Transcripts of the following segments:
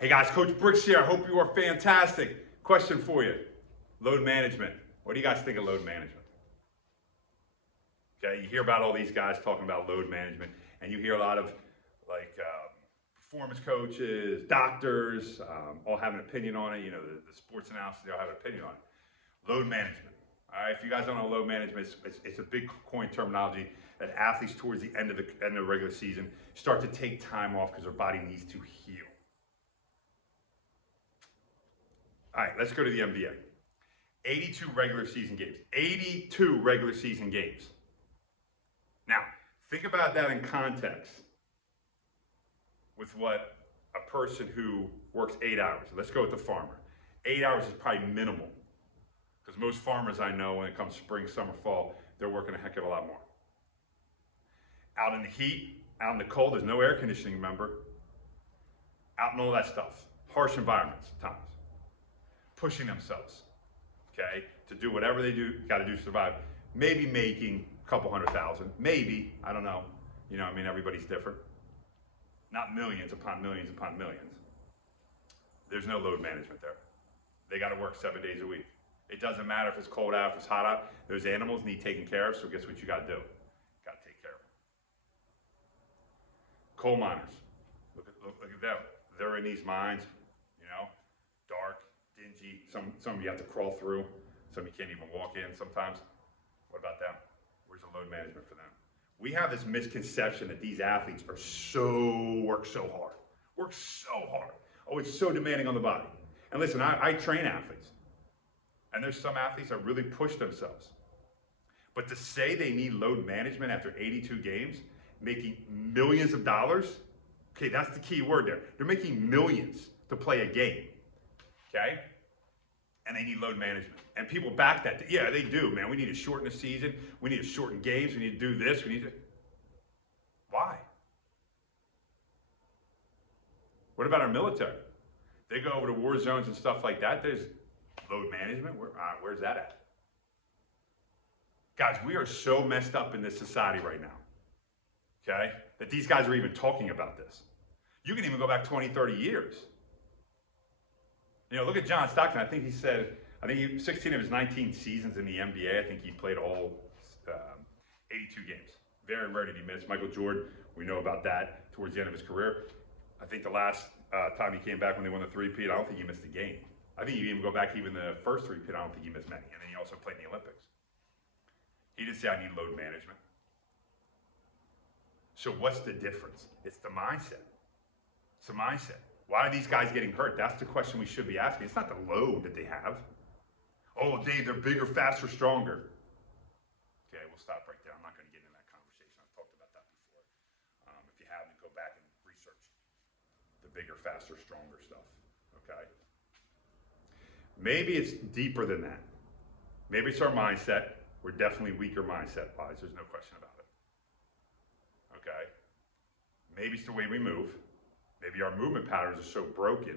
Hey guys, Coach Bricks here. I hope you are fantastic. Question for you. Load management. What do you guys think of load management? Okay, you hear about all these guys talking about load management, and you hear a lot of like performance coaches, doctors, all have an opinion on it. You know, the sports analysis, they all have an opinion on it. Load management. All right, if you guys don't know load management, it's a big coin terminology that athletes towards the end of the regular season start to take time off because their body needs to heal. All right, let's go to the NBA. 82 regular season games. 82 regular season games. Now, think about that in context with what a person who works 8 hours. Let's go with the farmer. 8 hours is probably minimal because most farmers I know, when it comes spring, summer, fall, they're working a heck of a lot more. Out in the heat, out in the cold, there's no air conditioning, remember? Out in all that stuff. Harsh environments at times. Pushing themselves, okay, to do whatever they got to do to survive. Maybe making a couple 100,000, maybe, I don't know. You know, I mean, everybody's different. Not millions upon millions upon millions. There's no load management there. They got to work 7 days a week. It doesn't matter if it's cold out, if it's hot out. Those animals need taken care of, so guess what you got to do? Got to take care of them. Coal miners, look at them. They're in these mines, you know, dark, dingy. Some of you have to crawl through. Some of you can't even walk in sometimes. What about them? Where's the load management for them? We have this misconception that these athletes work so hard. Oh, it's so demanding on the body. And listen, I train athletes. And there's some athletes that really push themselves. But to say they need load management after 82 games, making millions of dollars, okay, that's the key word there. They're making millions to play a game, okay? And they need load management. And people back that. Yeah, they do, man. We need to shorten the season. We need to shorten games. We need to do this. We need to. Why? What about our military? They go over to war zones and stuff like that. There's load management. Where's that at? Guys, we are so messed up in this society right now, okay, that these guys are even talking about this. You can even go back 20, 30 years. You know, look at John Stockton. I think he said, 16 of his 19 seasons in the NBA, I think he played all 82 games. Very rare did he miss. Michael Jordan, we know about that towards the end of his career. I think the last time he came back when they won the three-peat, I don't think he missed a game. I think you even go back even the first three-peat, I don't think he missed many. And then he also played in the Olympics. He didn't say I need load management. So what's the difference? It's the mindset. It's the mindset. Why are these guys getting hurt? That's the question we should be asking. It's not the load that they have. Oh, Dave, they're bigger, faster, stronger. Okay, we'll stop right there. I'm not going to get into that conversation. I've talked about that before. If you haven't, go back and research the bigger, faster, stronger stuff. Okay? Maybe it's deeper than that. Maybe it's our mindset. We're definitely weaker mindset-wise. There's no question about it. Okay? Maybe it's the way we move. Maybe our movement patterns are so broken,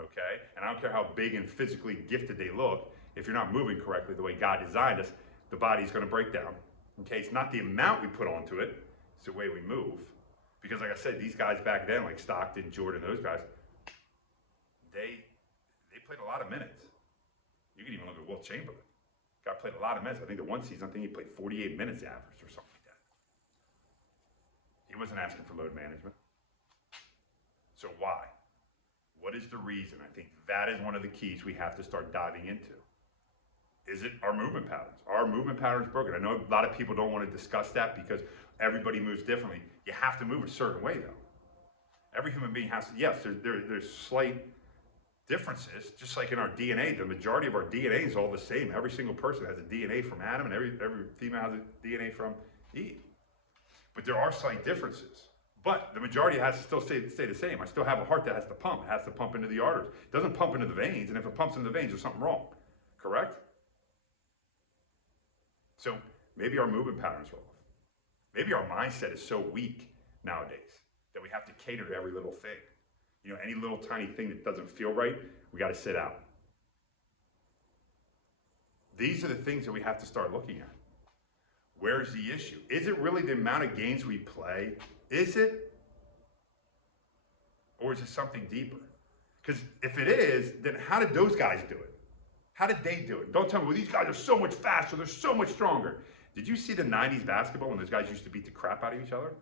okay? And I don't care how big and physically gifted they look, if you're not moving correctly the way God designed us, the body's gonna break down, okay? It's not the amount we put onto it, it's the way we move. Because like I said, these guys back then, like Stockton, Jordan, those guys, they played a lot of minutes. You can even look at Wilt Chamberlain. Guy played a lot of minutes. I think the one season, I think he played 48 minutes average or something like that. He wasn't asking for load management. So why? What is the reason? I think that is one of the keys we have to start diving into. Is it our movement patterns? Are our movement patterns broken? I know a lot of people don't want to discuss that because everybody moves differently. You have to move a certain way though. Every human being has to, yes, there's slight differences, just like in our DNA. The majority of our DNA is all the same. Every single person has a DNA from Adam and every female has a DNA from Eve. But there are slight differences. But the majority has to still stay the same. I still have a heart that has to pump. It has to pump into the arteries. It doesn't pump into the veins, and if it pumps into the veins, there's something wrong. Correct? So maybe our movement patterns are off. Maybe our mindset is so weak nowadays that we have to cater to every little thing. You know, any little tiny thing that doesn't feel right, we got to sit out. These are the things that we have to start looking at. Where's the issue? Is it really the amount of games we play? Is it? Or is it something deeper? Because if it is, then how did those guys do it? How did they do it? Don't tell me, well, these guys are so much faster, they're so much stronger. Did you see the 90s basketball when those guys used to beat the crap out of each other?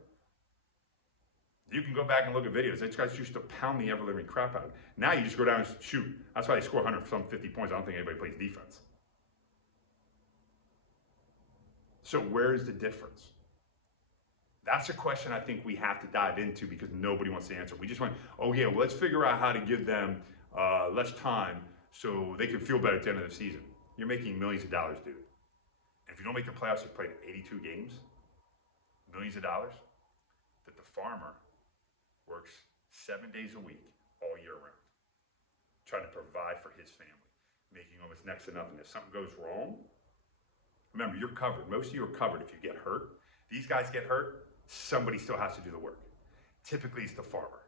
You can go back and look at videos. Those guys used to pound the ever-living crap out of them. Now you just go down and shoot. That's why they score 150 points. I don't think anybody plays defense. So where's the difference? That's a question I think we have to dive into because nobody wants to answer. We just went, oh yeah, well, let's figure out how to give them less time so they can feel better at the end of the season. You're making millions of dollars, dude. And if you don't make the playoffs, you played 82 games, millions of dollars, that the farmer works 7 days a week all year round, trying to provide for his family, making almost next to nothing. If something goes wrong, remember, you're covered. Most of you are covered if you get hurt. These guys get hurt, somebody still has to do the work. Typically, it's the farmer.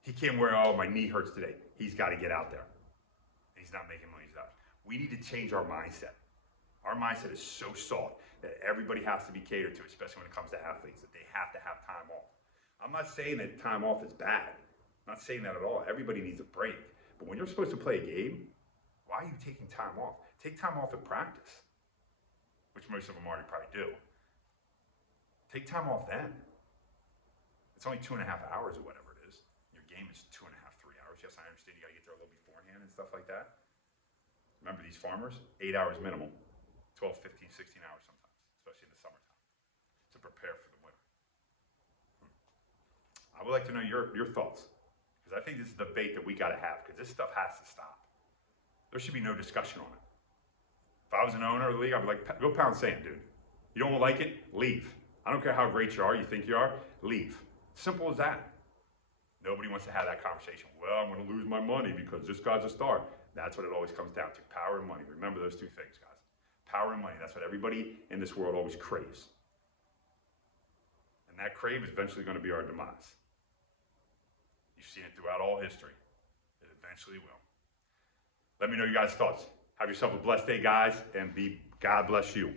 He can't wear, oh, my knee hurts today. He's got to get out there. He's not making millions of dollars. We need to change our mindset. Our mindset is so soft that everybody has to be catered to, especially when it comes to athletes, that they have to have time off. I'm not saying that time off is bad. I'm not saying that at all. Everybody needs a break. But when you're supposed to play a game, why are you taking time off? Take time off at practice, which most of them already probably do. Take time off then. It's only 2.5 hours or whatever it is. Your game is 2.5, 3 hours. Yes, I understand you got to get there a little beforehand and stuff like that. Remember, these farmers, 8 hours minimum, 12, 15, 16 hours sometimes, especially in the summertime, to prepare for the winter. I would like to know your thoughts, because I think this is a debate that we got to have, because this stuff has to stop. There should be no discussion on it. If I was an owner of the league, I'd be like, go pound sand, dude. You don't like it? Leave. I don't care how great you are, you think you are, leave. Simple as that. Nobody wants to have that conversation. Well, I'm going to lose my money because this guy's a star. That's what it always comes down to, power and money. Remember those two things, guys. Power and money, that's what everybody in this world always craves. And that crave is eventually going to be our demise. You've seen it throughout all history. It eventually will. Let me know your guys' thoughts. Have yourself a blessed day, guys, and God bless you.